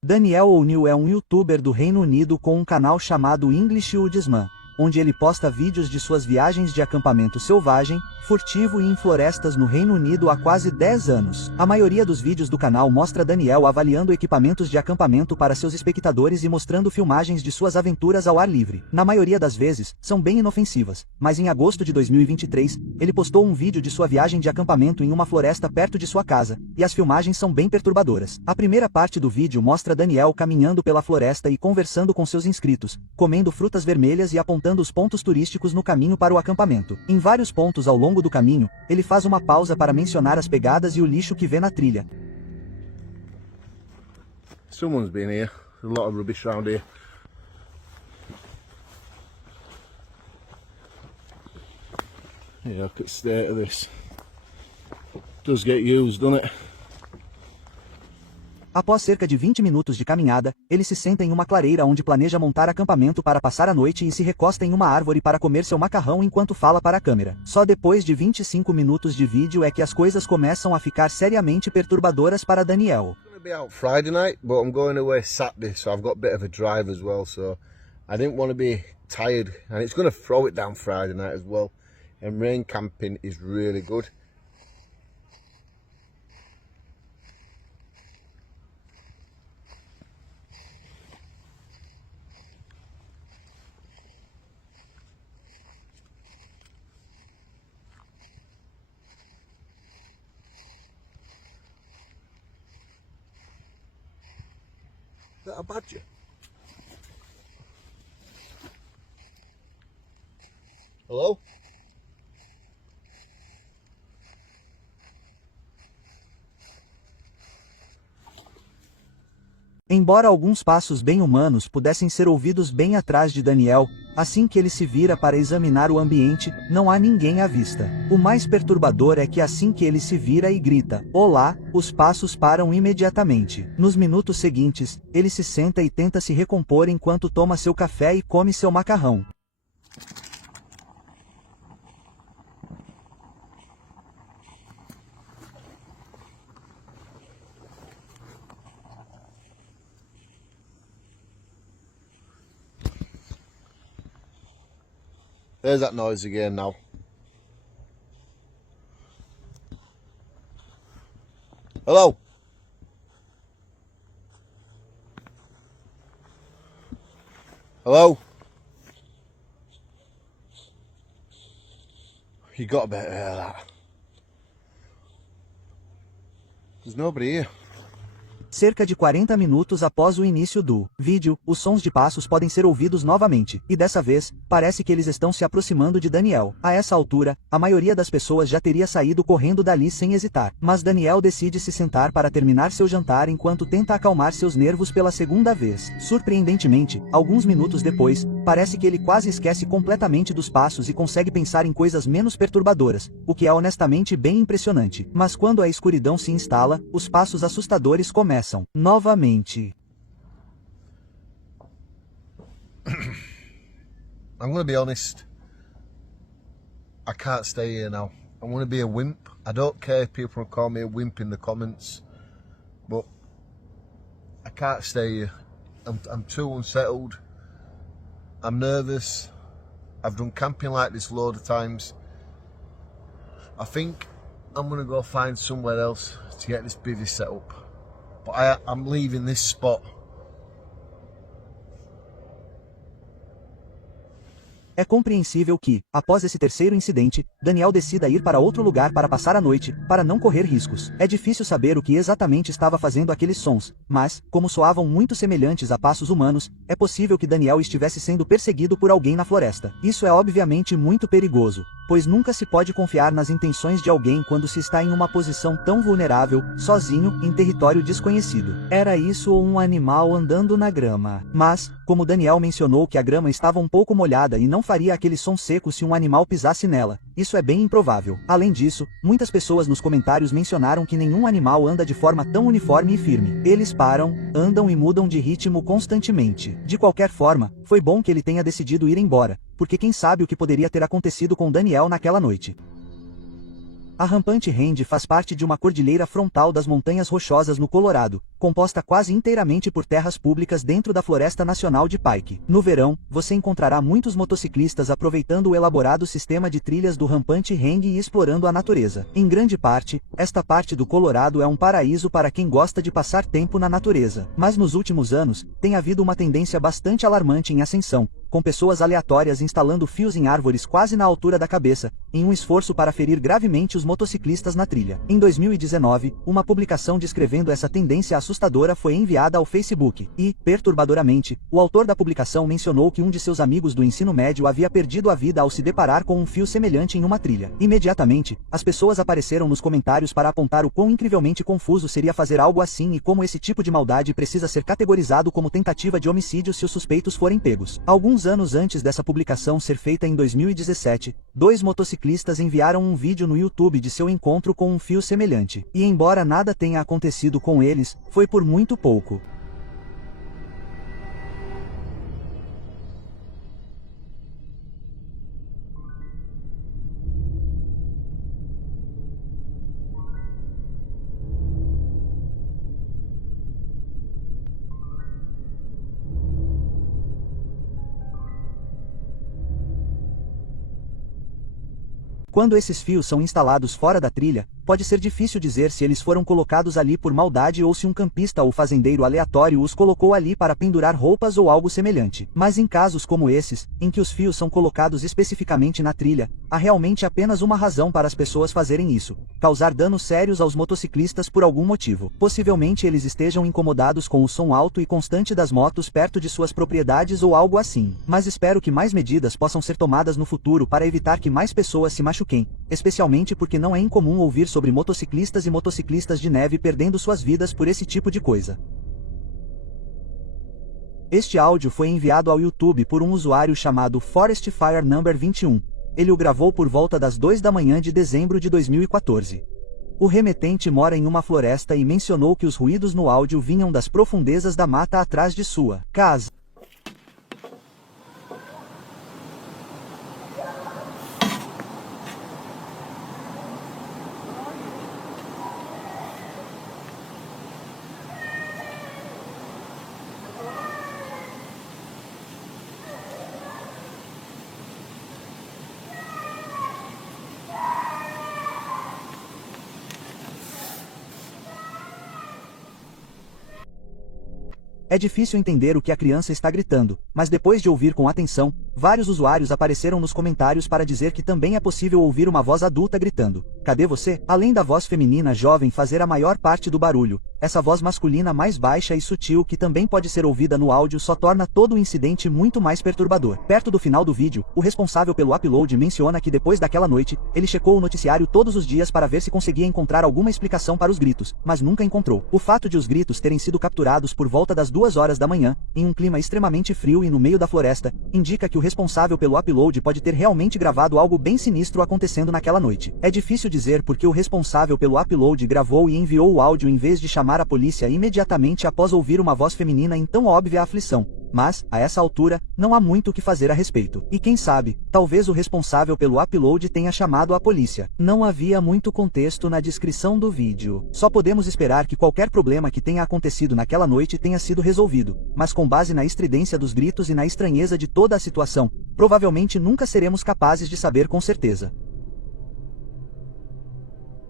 Daniel O'Neill é um youtuber do Reino Unido com um canal chamado English Woodsman, onde ele posta vídeos de suas viagens de acampamento selvagem, furtivo e em florestas no Reino Unido há quase 10 anos. A maioria dos vídeos do canal mostra Daniel avaliando equipamentos de acampamento para seus espectadores e mostrando filmagens de suas aventuras ao ar livre. Na maioria das vezes, são bem inofensivas, mas em agosto de 2023, ele postou um vídeo de sua viagem de acampamento em uma floresta perto de sua casa, e as filmagens são bem perturbadoras. A primeira parte do vídeo mostra Daniel caminhando pela floresta e conversando com seus inscritos, comendo frutas vermelhas e apontando os pontos turísticos no caminho para o acampamento. Em vários pontos ao longo do caminho, ele faz uma pausa para mencionar as pegadas e o lixo que vê na trilha. Someone's been here. There's a lot of rubbish around here. Yeah, look at the state of this. Does get used, doesn't it? Após cerca de 20 minutos de caminhada, ele se senta em uma clareira onde planeja montar acampamento para passar a noite e se recosta em uma árvore para comer seu macarrão enquanto fala para a câmera. Só depois de 25 minutos de vídeo é que as coisas começam a ficar seriamente perturbadoras para Daniel. I'm gonna be out Friday night, but I'm going away Saturday, so I've got a bit of a drive as well, so I didn't want to be tired, and it's going to throw it down Friday night as well, and rain camping is really good. Is that a badger? Hello? Embora alguns passos bem humanos pudessem ser ouvidos bem atrás de Daniel, assim que ele se vira para examinar o ambiente, não há ninguém à vista. O mais perturbador é que assim que ele se vira e grita, "Olá", os passos param imediatamente. Nos minutos seguintes, ele se senta e tenta se recompor enquanto toma seu café e come seu macarrão. There's that noise again now. Hello? Hello? You got to better hear that. There's nobody here. Cerca de 40 minutos após o início do vídeo, os sons de passos podem ser ouvidos novamente, e dessa vez, parece que eles estão se aproximando de Daniel. A essa altura, a maioria das pessoas já teria saído correndo dali sem hesitar, mas Daniel decide se sentar para terminar seu jantar enquanto tenta acalmar seus nervos pela segunda vez. Surpreendentemente, alguns minutos depois, parece que ele quase esquece completamente dos passos e consegue pensar em coisas menos perturbadoras, o que é honestamente bem impressionante. Mas quando a escuridão se instala, os passos assustadores começam. Novamente. I'm going to be honest. I can't stay here now. I want to be a wimp. I don't care if people call me a wimp in the comments, but I can't stay here. I'm too unsettled. I'm nervous. I've done camping like this a load of times. I think I'm going to go find somewhere else to get this bivvy set up. But I'm leaving this spot. É compreensível que, após esse terceiro incidente, Daniel decida ir para outro lugar para passar a noite, para não correr riscos. É difícil saber o que exatamente estava fazendo aqueles sons, mas, como soavam muito semelhantes a passos humanos, é possível que Daniel estivesse sendo perseguido por alguém na floresta. Isso é obviamente muito perigoso, pois nunca se pode confiar nas intenções de alguém quando se está em uma posição tão vulnerável, sozinho, em território desconhecido. Era isso ou um animal andando na grama? Mas, como Daniel mencionou que a grama estava um pouco molhada e não faria aquele som seco se um animal pisasse nela, isso é bem improvável. Além disso, muitas pessoas nos comentários mencionaram que nenhum animal anda de forma tão uniforme e firme. Eles param, andam e mudam de ritmo constantemente. De qualquer forma, foi bom que ele tenha decidido ir embora, porque quem sabe o que poderia ter acontecido com Daniel naquela noite. A Rampant Range faz parte de uma cordilheira frontal das Montanhas Rochosas no Colorado, composta quase inteiramente por terras públicas dentro da Floresta Nacional de Pike. No verão, você encontrará muitos motociclistas aproveitando o elaborado sistema de trilhas do Rampant Range e explorando a natureza. Em grande parte, esta parte do Colorado é um paraíso para quem gosta de passar tempo na natureza. Mas nos últimos anos, tem havido uma tendência bastante alarmante em ascensão, com pessoas aleatórias instalando fios em árvores quase na altura da cabeça, em um esforço para ferir gravemente os motociclistas na trilha. Em 2019, uma publicação descrevendo essa tendência assustadora foi enviada ao Facebook, e, perturbadoramente, o autor da publicação mencionou que um de seus amigos do ensino médio havia perdido a vida ao se deparar com um fio semelhante em uma trilha. Imediatamente, as pessoas apareceram nos comentários para apontar o quão incrivelmente confuso seria fazer algo assim e como esse tipo de maldade precisa ser categorizado como tentativa de homicídio se os suspeitos forem pegos. Alguns anos antes dessa publicação ser feita em 2017, 2 motociclistas enviaram um vídeo no YouTube de seu encontro com um fio semelhante. E embora nada tenha acontecido com eles, foi por muito pouco. Quando esses fios são instalados fora da trilha, pode ser difícil dizer se eles foram colocados ali por maldade ou se um campista ou fazendeiro aleatório os colocou ali para pendurar roupas ou algo semelhante. Mas em casos como esses, em que os fios são colocados especificamente na trilha, há realmente apenas uma razão para as pessoas fazerem isso: causar danos sérios aos motociclistas por algum motivo. Possivelmente eles estejam incomodados com o som alto e constante das motos perto de suas propriedades ou algo assim. Mas espero que mais medidas possam ser tomadas no futuro para evitar que mais pessoas se machuquem, especialmente porque não é incomum ouvir sobre motociclistas e motociclistas de neve perdendo suas vidas por esse tipo de coisa. Este áudio foi enviado ao YouTube por um usuário chamado Forest Fire Number 21. Ele o gravou por volta das 2 da manhã de dezembro de 2014. O remetente mora em uma floresta e mencionou que os ruídos no áudio vinham das profundezas da mata atrás de sua casa. É difícil entender o que a criança está gritando, mas depois de ouvir com atenção, vários usuários apareceram nos comentários para dizer que também é possível ouvir uma voz adulta gritando: "Cadê você?" Além da voz feminina jovem fazer a maior parte do barulho, essa voz masculina mais baixa e sutil que também pode ser ouvida no áudio só torna todo o incidente muito mais perturbador. Perto do final do vídeo, o responsável pelo upload menciona que depois daquela noite, ele checou o noticiário todos os dias para ver se conseguia encontrar alguma explicação para os gritos, mas nunca encontrou. O fato de os gritos terem sido capturados por volta das 2 horas da manhã, em um clima extremamente frio e no meio da floresta, indica que o responsável pelo upload pode ter realmente gravado algo bem sinistro acontecendo naquela noite. É difícil dizer porque o responsável pelo upload gravou e enviou o áudio em vez de chamar a polícia imediatamente após ouvir uma voz feminina em tão óbvia aflição. Mas, a essa altura, não há muito o que fazer a respeito. E quem sabe, talvez o responsável pelo upload tenha chamado a polícia. Não havia muito contexto na descrição do vídeo. Só podemos esperar que qualquer problema que tenha acontecido naquela noite tenha sido resolvido, mas com base na estridência dos gritos e na estranheza de toda a situação, provavelmente nunca seremos capazes de saber com certeza.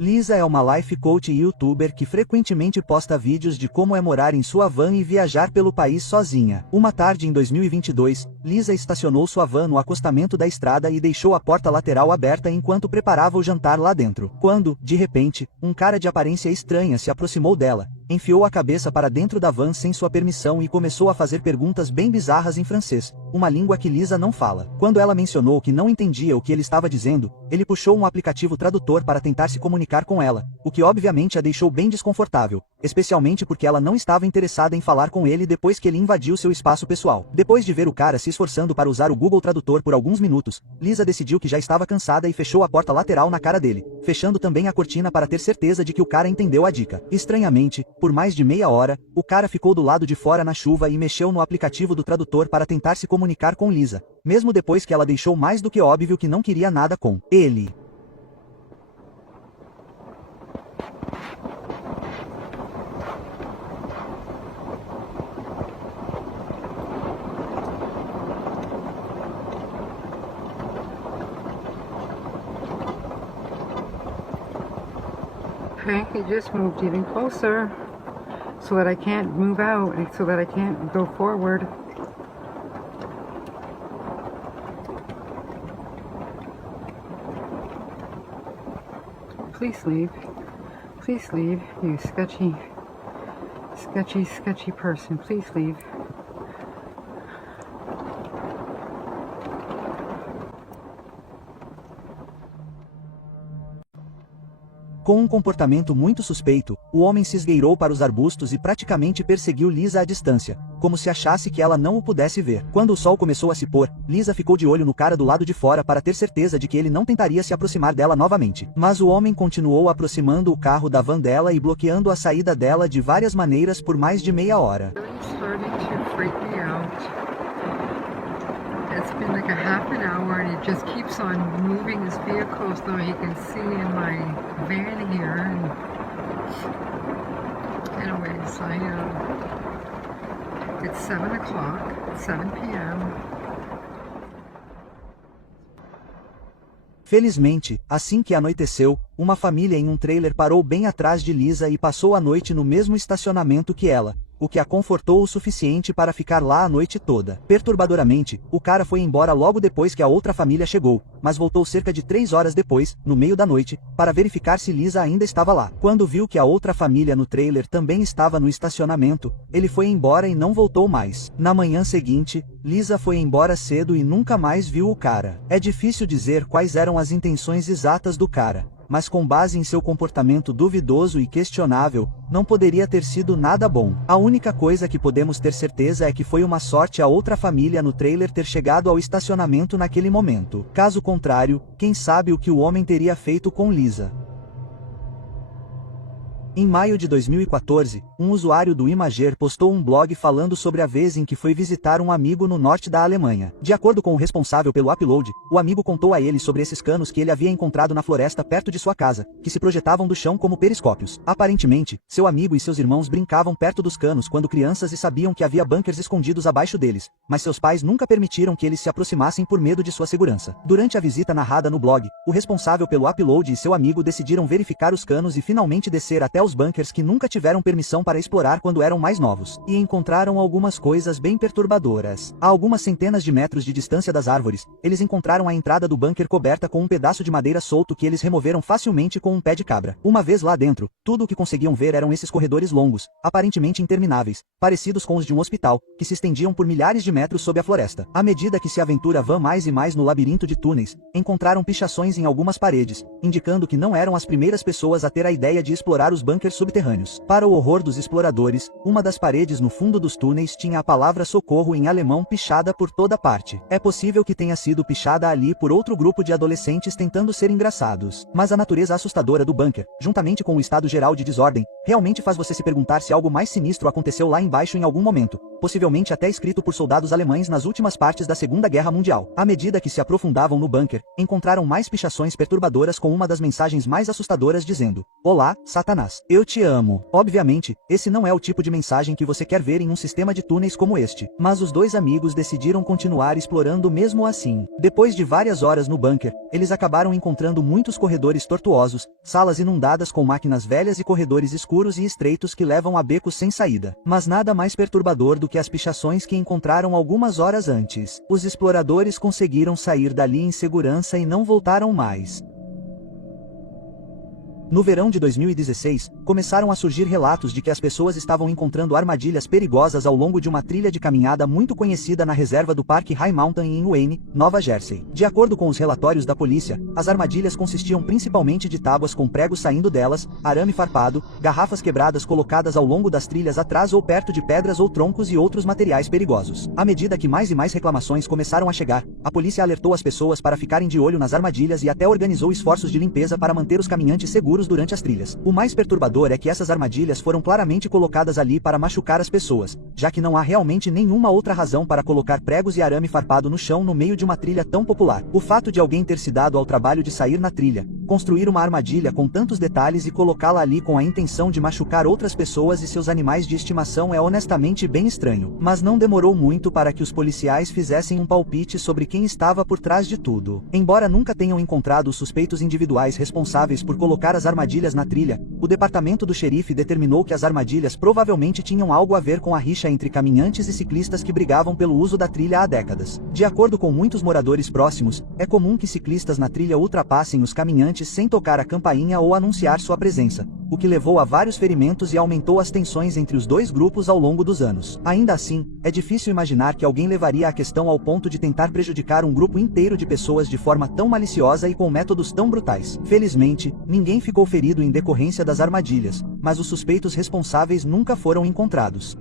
Lisa é uma life coach e youtuber que frequentemente posta vídeos de como é morar em sua van e viajar pelo país sozinha. Uma tarde em 2022, Lisa estacionou sua van no acostamento da estrada e deixou a porta lateral aberta enquanto preparava o jantar lá dentro. Quando, de repente, um cara de aparência estranha se aproximou dela, enfiou a cabeça para dentro da van sem sua permissão e começou a fazer perguntas bem bizarras em francês, uma língua que Lisa não fala. Quando ela mencionou que não entendia o que ele estava dizendo, ele puxou um aplicativo tradutor para tentar se comunicar com ela, o que obviamente a deixou bem desconfortável, especialmente porque ela não estava interessada em falar com ele depois que ele invadiu seu espaço pessoal. Depois de ver o cara se esforçando para usar o Google Tradutor por alguns minutos, Lisa decidiu que já estava cansada e fechou a porta lateral na cara dele, fechando também a cortina para ter certeza de que o cara entendeu a dica. Estranhamente, por mais de meia hora, o cara ficou do lado de fora na chuva e mexeu no aplicativo do tradutor para tentar se comunicar com Lisa, mesmo depois que ela deixou mais do que óbvio que não queria nada com ele. Okay, he just moved even closer so that I can't move out, so that I can't go forward. Please leave. Please leave, you sketchy person. Please leave. Com um comportamento muito suspeito, o homem se esgueirou para os arbustos e praticamente perseguiu Lisa à distância, como se achasse que ela não o pudesse ver. Quando o sol começou a se pôr, Lisa ficou de olho no cara do lado de fora para ter certeza de que ele não tentaria se aproximar dela novamente. Mas o homem continuou aproximando o carro da van dela e bloqueando a saída dela de várias maneiras por mais de meia hora. It's been like a half an hour and he just keeps on moving his vehicle so he can see in my van here. And anyways, it's 7 o'clock, 7 p.m. Felizmente, assim que anoiteceu, uma família em um trailer parou bem atrás de Lisa e passou a noite no mesmo estacionamento que ela, o que a confortou o suficiente para ficar lá a noite toda. Perturbadoramente, o cara foi embora logo depois que a outra família chegou, mas voltou cerca de 3 horas depois, no meio da noite, para verificar se Lisa ainda estava lá. Quando viu que a outra família no trailer também estava no estacionamento, ele foi embora e não voltou mais. Na manhã seguinte, Lisa foi embora cedo e nunca mais viu o cara. É difícil dizer quais eram as intenções exatas do cara, mas com base em seu comportamento duvidoso e questionável, não poderia ter sido nada bom. A única coisa que podemos ter certeza é que foi uma sorte a outra família no trailer ter chegado ao estacionamento naquele momento. Caso contrário, quem sabe o que o homem teria feito com Lisa. Em maio de 2014, um usuário do Imager postou um blog falando sobre a vez em que foi visitar um amigo no norte da Alemanha. De acordo com o responsável pelo upload, o amigo contou a ele sobre esses canos que ele havia encontrado na floresta perto de sua casa, que se projetavam do chão como periscópios. Aparentemente, seu amigo e seus irmãos brincavam perto dos canos quando crianças e sabiam que havia bunkers escondidos abaixo deles, mas seus pais nunca permitiram que eles se aproximassem por medo de sua segurança. Durante a visita narrada no blog, o responsável pelo upload e seu amigo decidiram verificar os canos e finalmente descer até os bunkers que nunca tiveram permissão para explorar quando eram mais novos, e encontraram algumas coisas bem perturbadoras. A algumas centenas de metros de distância das árvores, eles encontraram a entrada do bunker coberta com um pedaço de madeira solto que eles removeram facilmente com um pé de cabra. Uma vez lá dentro, tudo o que conseguiam ver eram esses corredores longos, aparentemente intermináveis, parecidos com os de um hospital, que se estendiam por milhares de metros sob a floresta. À medida que se aventura vão mais e mais no labirinto de túneis, encontraram pichações em algumas paredes, indicando que não eram as primeiras pessoas a ter a ideia de explorar os bunkers subterrâneos. Para o horror dos exploradores, uma das paredes no fundo dos túneis tinha a palavra socorro em alemão pichada por toda parte. É possível que tenha sido pichada ali por outro grupo de adolescentes tentando ser engraçados. Mas a natureza assustadora do bunker, juntamente com o estado geral de desordem, realmente faz você se perguntar se algo mais sinistro aconteceu lá embaixo em algum momento, possivelmente até escrito por soldados alemães nas últimas partes da Segunda Guerra Mundial. À medida que se aprofundavam no bunker, encontraram mais pichações perturbadoras com uma das mensagens mais assustadoras dizendo: "Olá, Satanás, eu te amo." Obviamente, esse não é o tipo de mensagem que você quer ver em um sistema de túneis como este, mas os dois amigos decidiram continuar explorando mesmo assim. Depois de várias horas no bunker, eles acabaram encontrando muitos corredores tortuosos, salas inundadas com máquinas velhas e corredores escuros e estreitos que levam a becos sem saída. Mas nada mais perturbador do que as pichações que encontraram algumas horas antes. Os exploradores conseguiram sair dali em segurança e não voltaram mais. No verão de 2016, começaram a surgir relatos de que as pessoas estavam encontrando armadilhas perigosas ao longo de uma trilha de caminhada muito conhecida na reserva do Parque High Mountain em Wayne, Nova Jersey. De acordo com os relatórios da polícia, as armadilhas consistiam principalmente de tábuas com pregos saindo delas, arame farpado, garrafas quebradas colocadas ao longo das trilhas atrás ou perto de pedras ou troncos e outros materiais perigosos. À medida que mais e mais reclamações começaram a chegar, a polícia alertou as pessoas para ficarem de olho nas armadilhas e até organizou esforços de limpeza para manter os caminhantes seguros durante as trilhas. O mais perturbador é que essas armadilhas foram claramente colocadas ali para machucar as pessoas, já que não há realmente nenhuma outra razão para colocar pregos e arame farpado no chão no meio de uma trilha tão popular. O fato de alguém ter se dado ao trabalho de sair na trilha, construir uma armadilha com tantos detalhes e colocá-la ali com a intenção de machucar outras pessoas e seus animais de estimação é honestamente bem estranho. Mas não demorou muito para que os policiais fizessem um palpite sobre quem estava por trás de tudo. Embora nunca tenham encontrado os suspeitos individuais responsáveis por colocar as armadilhas na trilha, o departamento do xerife determinou que as armadilhas provavelmente tinham algo a ver com a rixa entre caminhantes e ciclistas que brigavam pelo uso da trilha há décadas. De acordo com muitos moradores próximos, é comum que ciclistas na trilha ultrapassem os caminhantes sem tocar a campainha ou anunciar sua presença, o que levou a vários ferimentos e aumentou as tensões entre os dois grupos ao longo dos anos. Ainda assim, é difícil imaginar que alguém levaria a questão ao ponto de tentar prejudicar um grupo inteiro de pessoas de forma tão maliciosa e com métodos tão brutais. Felizmente, ninguém ficou ferido em decorrência das armadilhas, mas os suspeitos responsáveis nunca foram encontrados.